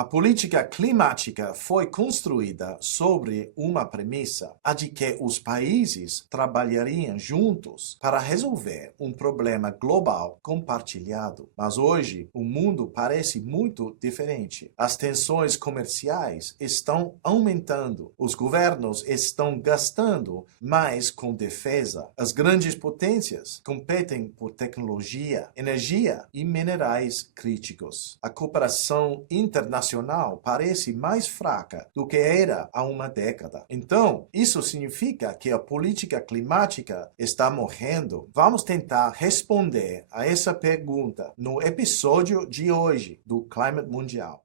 A política climática foi construída sobre uma premissa, a de que os países trabalhariam juntos para resolver um problema global compartilhado. Mas hoje, o mundo parece muito diferente. As tensões comerciais estão aumentando. Os governos estão gastando mais com defesa. As grandes potências competem por tecnologia, energia e minerais críticos. A cooperação internacional parece mais fraca do que era há uma década. Então, isso significa que a política climática está morrendo? Vamos tentar responder a essa pergunta no episódio de hoje do Climate Mundial.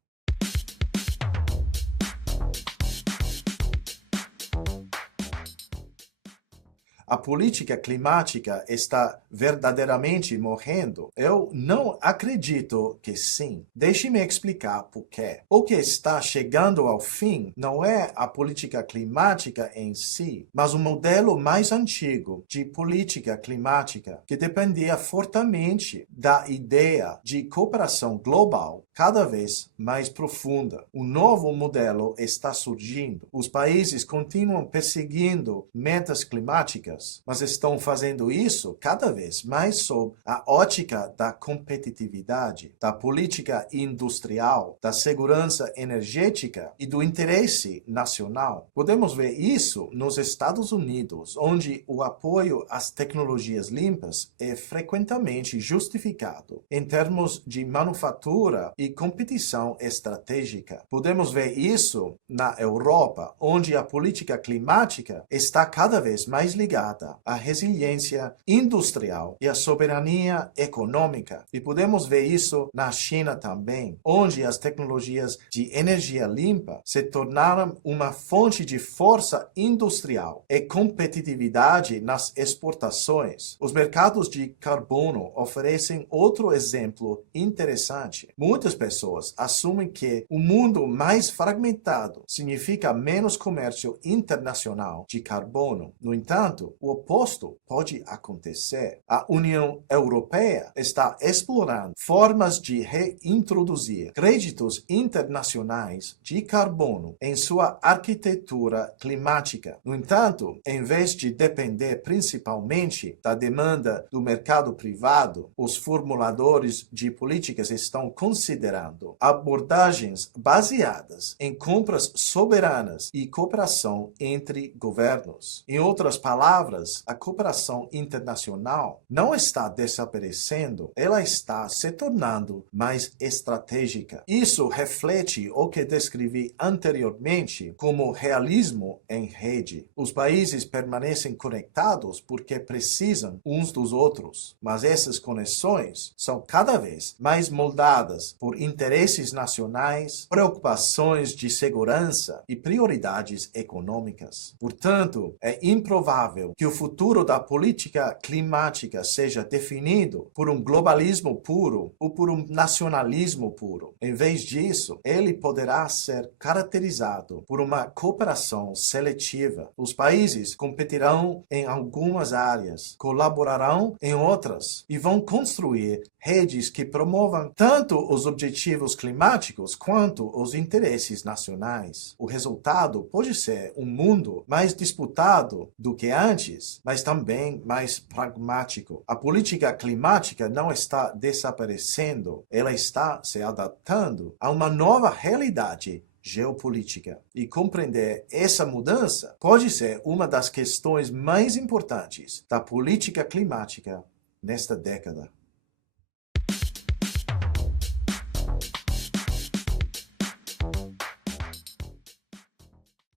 A política climática está verdadeiramente morrendo? Eu não acredito que sim. Deixe-me explicar por quê. O que está chegando ao fim não é a política climática em si, mas um modelo mais antigo de política climática que dependia fortemente da ideia de cooperação global cada vez mais profunda. Um novo modelo está surgindo. Os países continuam perseguindo metas climáticas, mas estão fazendo isso cada vez mais sob a ótica da competitividade, da política industrial, da segurança energética e do interesse nacional. Podemos ver isso nos Estados Unidos, onde o apoio às tecnologias limpas é frequentemente justificado em termos de manufatura e competição estratégica. Podemos ver isso na Europa, onde a política climática está cada vez mais ligada à resiliência industrial e à soberania econômica. E podemos ver isso na China também, onde as tecnologias de energia limpa se tornaram uma fonte de força industrial e competitividade nas exportações. Os mercados de carbono oferecem outro exemplo interessante. Muitas pessoas assumem que um mundo mais fragmentado significa menos comércio internacional de carbono. No entanto, o oposto pode acontecer. A União Europeia está explorando formas de reintroduzir créditos internacionais de carbono em sua arquitetura climática. No entanto, em vez de depender principalmente da demanda do mercado privado, os formuladores de políticas estão considerando abordagens baseadas em compras soberanas e cooperação entre governos. Em outras palavras, a cooperação internacional não está desaparecendo, ela está se tornando mais estratégica. Isso reflete o que descrevi anteriormente como realismo em rede. Os países permanecem conectados porque precisam uns dos outros, mas essas conexões são cada vez mais moldadas por interesses nacionais, preocupações de segurança e prioridades econômicas. Portanto, é improvável que o futuro da política climática seja definido por um globalismo puro ou por um nacionalismo puro. Em vez disso, ele poderá ser caracterizado por uma cooperação seletiva. Os países competirão em algumas áreas, colaborarão em outras e vão construir redes que promovam tanto os objetivos climáticos quanto os interesses nacionais. O resultado pode ser um mundo mais disputado do que antes, mas também mais pragmático. A política climática não está desaparecendo, ela está se adaptando a uma nova realidade geopolítica. E compreender essa mudança pode ser uma das questões mais importantes da política climática nesta década.